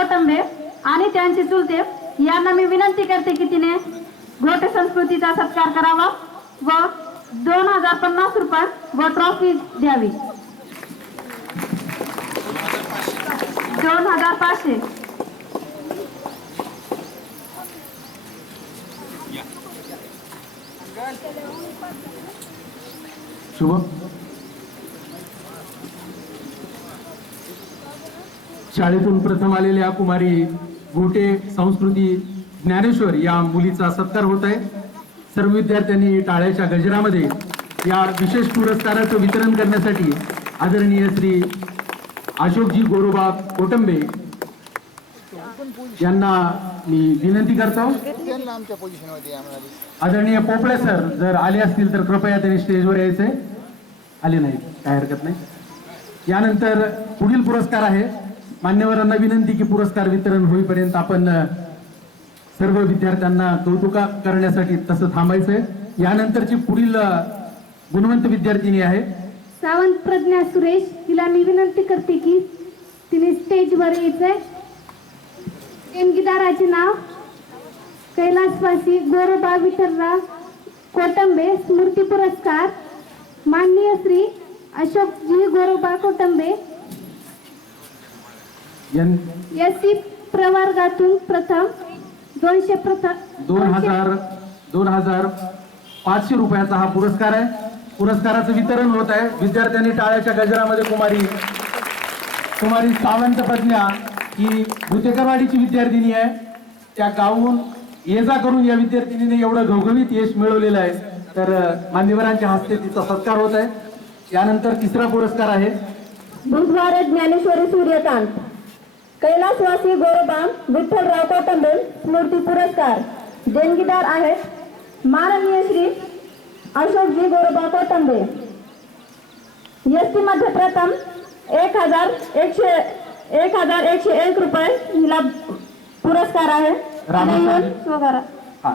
कोटंबे आणि त्यांचे चुलते यांना मी विनंती करते की तिने गोटे संस्कृतीचा सत्कार करावा व दोन हजार पन्नास रुपये व ट्रॉफी द्यावी. दोन हजार पाचशे. शुभ शाळेतून प्रथम आलेल्या कुमारी गोटे संस्कृती ज्ञानेश्वर या मुलीचा सत्कार होत आहे. सर्व विद्यार्थ्यांनी टाळ्याच्या गजरामध्ये या विशेष पुरस्काराचं वितरण करण्यासाठी आदरणीय श्री अशोकजी गोरोबा कोटंबे यांना मी विनंती करतो. आदरणीय पोपळे सर जर आले असतील तर कृपया त्यांनी स्टेजवर यायचे. आले नाही काय हरकत नाही. यानंतर पुढील पुरस्कार आहे. मान्यवरांना विनंती की पुरस्कार वितरण होईपर्यंत आपण सर्व विद्यार्थ्यांना कौतुका करण्यासाठी तसं थांबायचंय. यानंतरची पुढील गुणवंत विद्यार्थिनी आहे. सावंत प्रज्ञा सुरेश तिला मी विनंती करते की तिने स्टेजवर यायचंय. देणगीदाराचे नाव कैलासवासी गोरोबा विठ्ठलराव कोटंबे स्मृती पुरस्कार. माननीय श्री अशोकजी गोरोबा कोटंबे यां- एस सी प्रवर्गातून प्रथम दोनशे प्रथम दोन हजार दोन हजार पाचशे रुपयाचा हा पुरस्कार आहे. पुरस्काराचं वितरण होत आहे. विद्यार्थ्यांनी टाळ्याच्या गजरामध्ये कुमारी कुमारी सावंत प्रज्ञा ही भुतेकरवाडीची विद्यार्थिनी आहे. त्या गावून ये जा करून या विद्यार्थिनीने एवढं घवघवीत यश मिळवलेलं आहे. तर मान्यवरांच्या हस्ते तिचा सत्कार होत आहे. यानंतर तिसरा पुरस्कार आहे. बुधवार ज्ञानेश्वरी सूर्यकांत. कैलासवासी गोरोबा विठ्ठलराव कोटंबे स्मृती पुरस्कार. देणगीदार आहेत माननीय श्री अशोकजी गोरोबा कोटंबे एस टी मध्ये प्रथम एक हजार एकशे एक हजार एकशे एक रुपये हिला पुरस्कार आहे.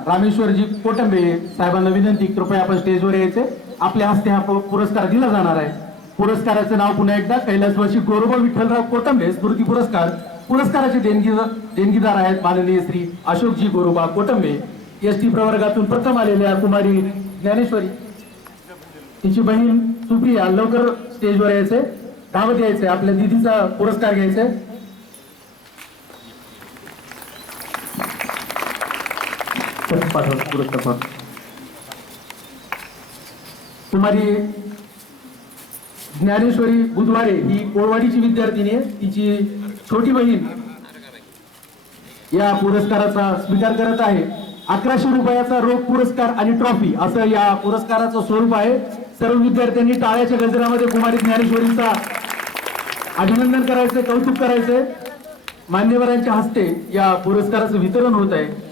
रामेश्वरजी कोटंबे साहेबांना विनंती कृपया आपण स्टेजवर यायचे. आपल्या हस्ते हा पुरस्कार दिला जाणार आहे. पुरस्काराचं नाव पुन्हा एकदा कैलासवासी गोरोबा विठ्ठलराव कोटंबे स्मृती पुरस्कार. पुरस्काराचे देणगी देणगीदार आहेत माननीय श्री अशोकजी गोरोबा कोटंबे. एस टी प्रवर्गातून प्रथम आलेल्या कुमारी ज्ञानेश्वरी. तिची बहीण सुप्रिया लवकर स्टेजवर यायचे धावत यायचे आपल्या दिदीचा पुरस्कार घ्यायचे. पुरस्कार कुमारी ज्ञानेश्वरी बुधवारे ही कोळवाडीची विद्यार्थिनी आहे. तिची छोटी बहीण. या पुरस्काराचा स्वीकार करत आहे. अकराशे रुपयाचा रोख पुरस्कार आणि ट्रॉफी असं या पुरस्काराचं स्वरूप आहे. सर्व विद्यार्थ्यांनी टाळ्याच्या गजरामध्ये कुमारी ज्ञानेश्वरींचा अभिनंदन करायचं कौतुक करायचंय मान्यवरांच्या हस्ते या पुरस्काराचं वितरण होत आहे.